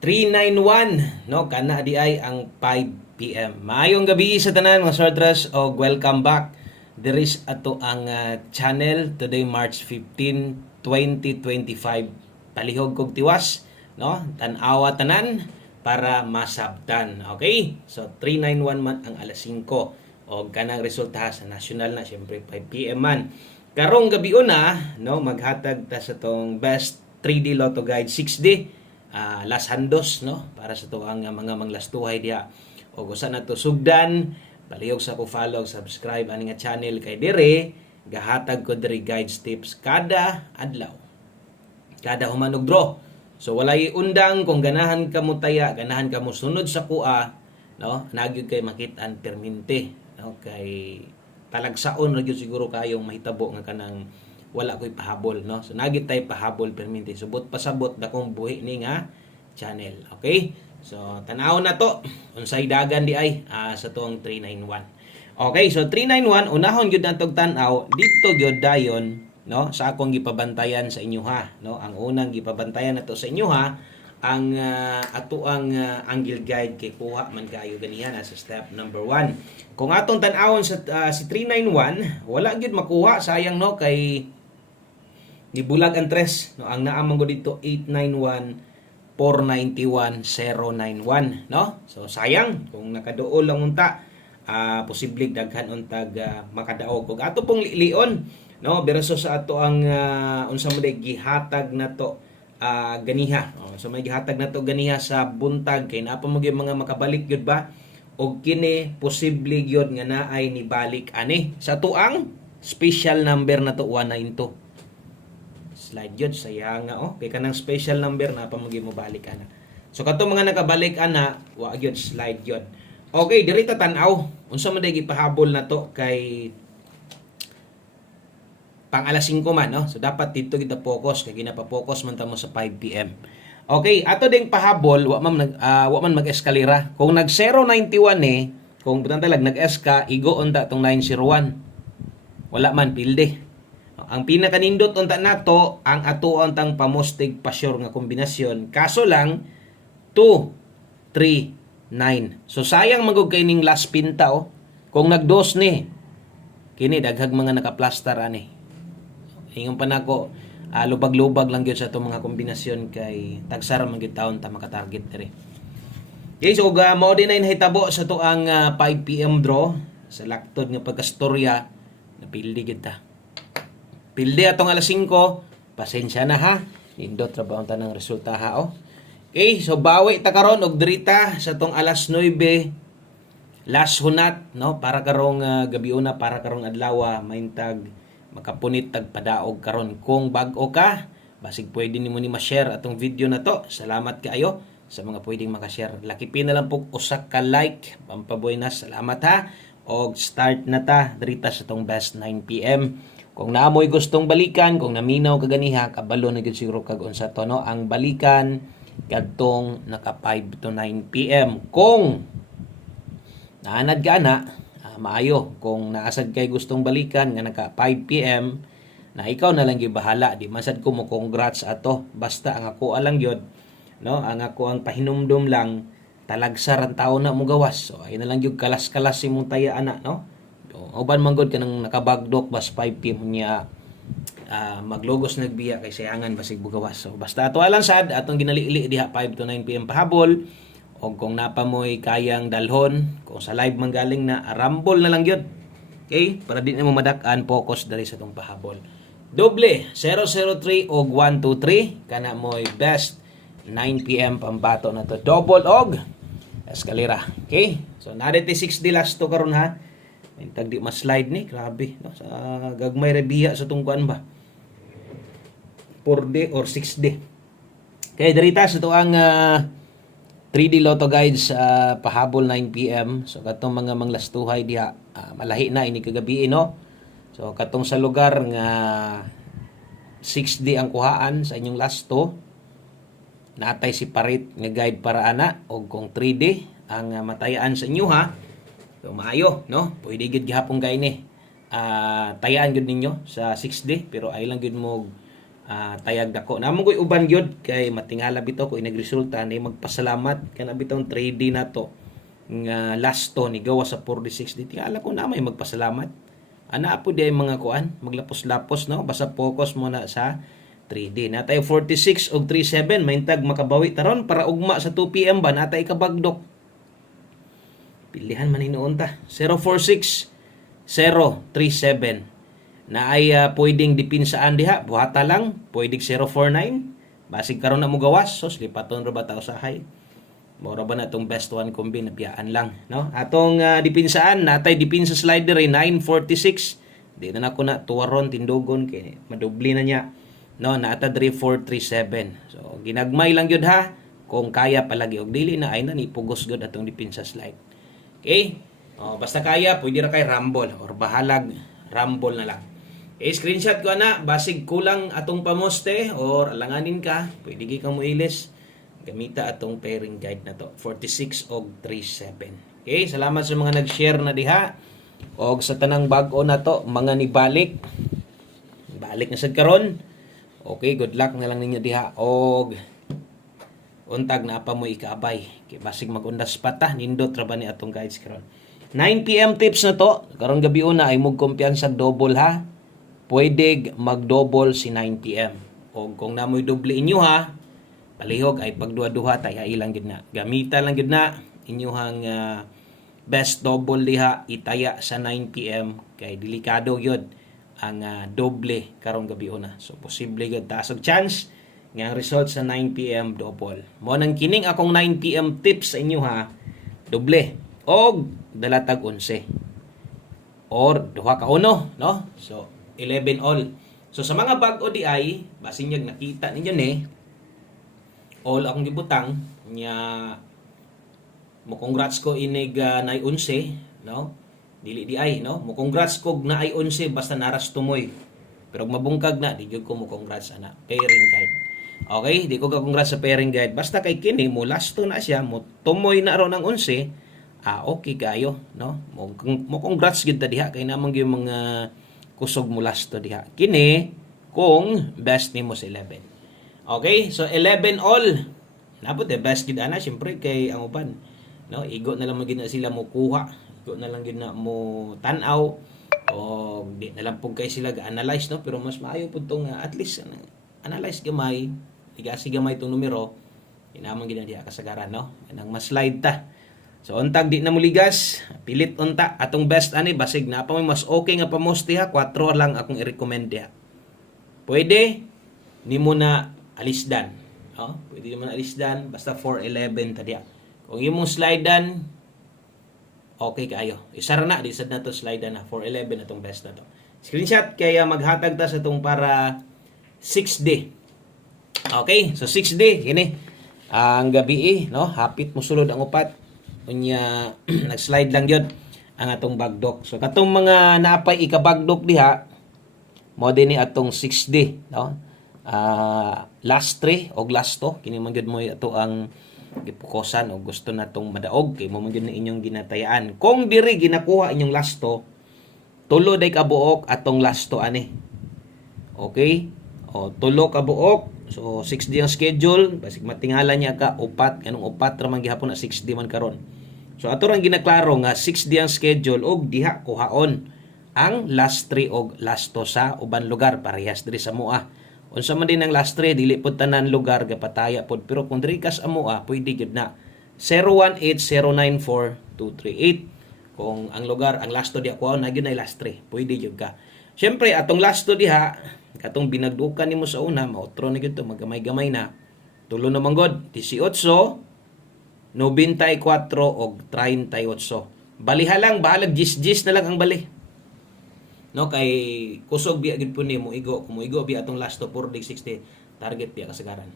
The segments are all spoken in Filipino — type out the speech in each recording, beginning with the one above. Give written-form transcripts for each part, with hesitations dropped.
391 no kana di ay ang 5 PM. Maayong gabi sa tanan mga sorters o welcome back. There is ato ang channel today March 15, 2025. Palihog kog tiwas no tan-awa tanan para masabtan. Okay? So 391 man ang alas 5 o kanang resulta sa national na syempre 5 PM man. Karong gabi una no maghatag ta sa tong best 3D Lotto Guide 6D. Las handos no para sa tuang mga manglastuhay diha og usa na to sugdan palihog sa ko follow subscribe ani nga channel kay dire gahatag ko diri guides tips kada adlaw kada humanog draw. So walay undang kung ganahan ka mo taya ganahan ka mo sunod sa kuha no nagyud kay makit-an permente no kay talagsaon ra gyud siguro kayong mahitabo nga kanang wala ko'y pahabol, no? So, nagit tayo pahabol perminti. Subot pasabot na kong buhi ni nga channel. Okay? So, tanaw na to. Unsay dagan di ay sa tuong 391. Okay, so 391, unahon yun na itong tanaw. Dito yun dayon, no? Sa akong gipabantayan sa inyo ha. No? Ang unang gipabantayan na to sa inyo ha. Ang ato ang angle guide kay kuha man kayo ganihan sa step number 1. Kung atong tan-awon sa si 391, wala gyud makuha sayang no kay gibulag ang 3 no ang naamang go dito 891 491 091 no so sayang kung nakaduol lang unta posible daghan untag makadaog kog ato pong lion no versus sa ato ang unsa mo gihatag na to ganiha so may gihatag na to ganiha sa buntag kay naa pa mo mga makabalik gyud ba og kini posible gyud nga naay ni balik ani sa tuang special number na to 192 slide yun saya nga kay kanang special number na pamagi mo balik ana so kato mga nakabalik ana wa gyud slide yun okay diri ta tan-aw unsa man day gipahabol na to kay pang alas 5 man no so dapat dito kita focus kay ginapa-focus man ta mo sa 5 PM okay ato ding pahabol wa man mag-eskalera kung nag 091 kung butang talag nag-eska igo unta tong 901 wala man pilde. Ang pinakanindot unta nato ang ato untang pamostig pa-sure nga kombinasyon. Kaso lang 2 3 9. So sayang magug kay ning last pinta Kung nagdos ni kini daghag mga naka-plaster ani. Ingon pa nako lubag-lubag lang gyud sa ato mga kombinasyon kay tagsara man gyud taon ta maka-target diri. Okay, so mao din ay nahitabo sa to ang 5 PM draw sa laktod nga pagkastorya napildi gyud ta. Pilde atong alas 5, pasensya na ha. Nindot ra ba ang tanang resulta ha Okay, so bawi ta karon og drita sa tong alas 9 last hunat no para karong gabi una para karong adlaw maintag makapunit tag padaog karon kung bag-o ka basig pwede nimo ni ma-share atong video na to. Salamat kaayo sa mga pwedeng maka-share. Lakipin na lang po usa ka like pampaboy na salamat ha og start na ta drita sa tong best 9 PM. Kung naamoy gustong balikan, kung naminaw kaganiha, kabalo na gyud siguro kag unsa to no ang balikan kadtong naka 5 to 9 PM. Kung naanad ka na, maayo. Kung naasad kay gustong balikan nga naka 5 PM, na ikaw na lang gyud bahala. Di masad ko mo congrats ato. Basta ang ako alang gyud, no? Ang ako ang pahinumdom lang talagsar ang tawo na mo gawas. So ay na lang gyud kalas-kalas imong taya ana, no? Uban manggod kanang nakabagdok bas 5 PM niya maglogos nagbiya kay sayangan basig bugawas. So basta ato alang sad atong ginalili diha 5 to 9 PM pahabol og kung napa mo'y kayang dalhon kung sa live man galing na rambol na lang gyud. Okay? Para di na mo madak-an focus diri sa tong pahabol. Doble 003 og 123 kana mo'y best 9 PM pambato na to. Double og eskalera. Okay? So nariti 60 last to karon ha. Intag di ma-slide ni, grabe no sa gagmay rebiya sa tungkuan ba 4D or 6D. Kaya dirita sa tuang 3D Lotto Guides pahabol 9 PM. So katong mga manglastuhay diha malahi na ini kagabi no. So katong sa lugar nga 6D ang kuhaan sa inyong lasto natay si parit nga guide para ana og kung 3D ang matayaan sa inyo ha. So maayo no pwede gid gihapon kay ni tayaan gud ninyo sa 6D pero ay lang gud mo tayag dako. Namo koy uban gyud kay matingala bitaw ko nagresulta ni magpasalamat kana bitong 3D na to nga last to ni gawa sa 46 di tingala ko na may magpasalamat. Ana po di ay mga kuan maglapos-lapos no basta focus mo na sa 3D. Natay 46 og 37 maintag makabawi taron para ugma sa 2 PM ba natay kabagdok. Pilihan man hinuon ta 046 037 na ay pwedeng depinsaan diha buhata lang pwedeng 049 basig karon na mo gawas so lipaton ra ba ta usahay mora ba na tong best one combi na biyaan lang no atong depinsaan natay dipinsa slider ay 946 di na nako na tuwaron tindugon kay madubli na niya no naata 3437 so ginagmay lang gyud ha kung kaya palagi og dili na ay na nipugos gyud atong dipinsa slide okay basta kaya pwede ra kay rumble or bahalag rumble na lang. Screenshot ko na basig kulang atong pamoste or alanganin ka, pwede gi ka mo ilis. Gamita atong pairing guide na to 46 og 37. Okay, salamat sa mga nag-share na diha og sa tanang bag-o na to, mga nibalik. Balik na sad karon. Okay, good luck na lang ninyo diha og untag na pa mo ikaabay. Kay basig magundas pata nindot ra ba ni atong guides karon. 9 PM tips na to. Karon gabi una ay mug kumpiyansa double ha. Pwede mag-double si 9 PM. O kung namoy doble inyo ha, palihog ay pagduha-duha tayo ilang gid na. Gamita lang gid na inyuhang best double diha itaya sa 9 PM kay delikado gyud ang doble karong gabi una. So posible gyud taas og chance nga ang result sa 9 PM double. Mo nang kining akong 9 PM tips sa inyo ha, doble og dalatag 11 or duha ka uno no. So 11 all. So sa mga bag-o di ay basin nyag nakita ninyo ni all akong gibutang nya mo congrats ko inig naay 11 no. Dili di ay no. Mo congrats ko naay 11 basta naras tumoy. Pero mabungkag na di gyud ko mo congrats ana pairing guide. Okay, di ko ka congrats sa pairing guide basta kay kini mo last to na siya mo tumoy na ron ang 11 okay kayo no. Mo congrats gid ta diha kay namang gyud mga kusog mo last to diha. Kini kung best nimo sa 11. Okay? So 11 all. Napot best gid ana syempre kay ang uban. No, igo na lang magina sila mo kuha. Igo na lang gid na mo tan-aw o di na lang pug kay sila ga-analyze no, pero mas maayo pud tong at least analyze gamay, igasi gamay tong numero. Inamang gid na diha kasagaran no. Anang mas slide ta. So untag di na muligas, pilit unta atong best ani basig na pa may mas okay nga pamoste ha, 4 lang akong i-recommend diha. Pwede nimo na alisdan, no? Pwede nimo na alisdan basta 411 ta diha. Kung imong slidean okay kayo. Isa ra na di sad na to slidean na 411 atong best na to. Screenshot kaya maghatag ta sa tong para 6D. Okay, so 6D kini ang gabi no, hapit mo sulod ang upat. Unya nag-slide lang yun ang atong bagdok. So katong mga napay ikabagdok diha mo dinhi atong 6D no. Last 3 og last 2 kini man gyud mo ato ang gipukosan o gusto natong madaog kay mo man gyud inyong ginatayaan. Kung diri ginakuha inyong last 2, tulo day kabuok atong last 2 ani. Okay? O tulo kabuok. So 6D ang schedule, basig matingala niya ka upat kanong upat ra man gihapon na 6D man karon. So ato rang ginaklaro nga 6D ang schedule og diha kuhaon ang last 3 og last 2 sa uban lugar parehas diri sa moa. Unsa man din ang last 3 dili pud tanan lugar gapataya pod pero kung diri kas amoa pwede gyud na 018094238. Kung ang lugar ang last 2 diha kuhaon na gyud na last 3 pwede gyud ka. Syempre atong last 2 diha katong binagdukan nimo sa una maotro na gyud to magamay-gamay na. Tulo na manggod 18 94 og 38. Baliha lang, bahalag gis-gis na lang ang bali. No, kay kusog biya gid po ni mo igo, kung mo igo biya atong last to 460 target biya kasagaran.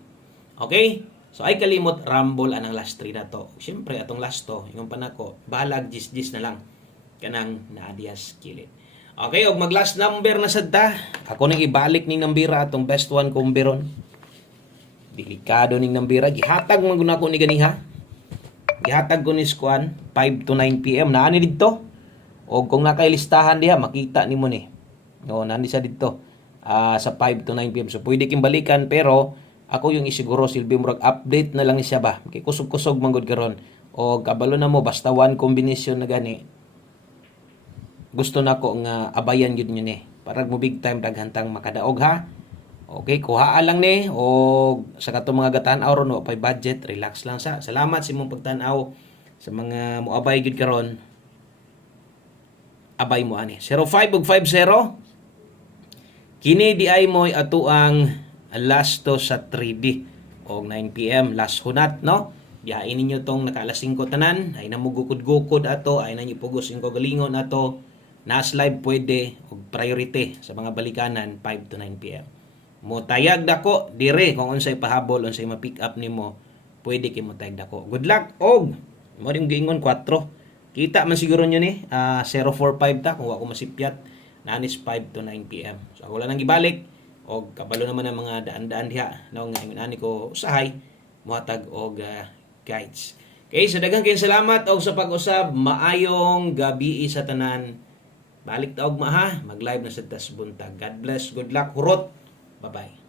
Okay? So ay kalimot rumble anang last 3 na to. Syempre atong last to, ingon pa nako, bahalag gis-gis na lang kanang naadias kilid. Okay, og mag last number na sad ta. Ako nang ibalik ning nambira atong best one kong biron. Delikado ning nambira, gihatag man guna ko ni ganiha. Gihatag ko ni Squan 5 to 9 PM na ani didto. O kung nakailistahan diha makita nimo ni. No, nani sa didto. sa 5 to 9 PM. So pwede king balikan pero ako yung isiguro silbi murag update na lang ni siya ba. Kay kusog-kusog man gud karon. O kabalo na mo basta one combination na gani. Gusto na ko nga abayan yun yun para mo big time daghantang makadaog ha. Okay, kuha lang ni o sa katong mga gatan-aw ron o pay budget, relax lang sa. Salamat sa imong pagtan-aw sa mga moabay gud karon. Abay mo ani. 05 ug 50. Kini di ay mo'y ato ang last to sa 3D o 9 PM last hunat no. Yain ninyo tong naka-alas 5 tanan, ay namugukod-gukod ato, ay nanyo pugos 5 galingon ato. Nas live pwede og priority sa mga balikanan 5 to 9 PM. Mo tayag dako dire kung unsay pahabol, unsay ma-pick up nimo, pwede kay mo tayag dako. Good luck og mo ring giingon 4. Kita man siguro nyo ni 045 ta kung wa ko masipyat nanis 5 to 9 PM. So ako lang nang gibalik og kabalo naman ang mga daan-daan diha no nga ingon ani ko usahay mohatag og guides. Okay, so daghang kayong salamat og sa pag-usab. Maayong gabi sa tanan. Balik ta og maha, mag-live na sa tas buntag. God bless, good luck, hurot. Bye-bye.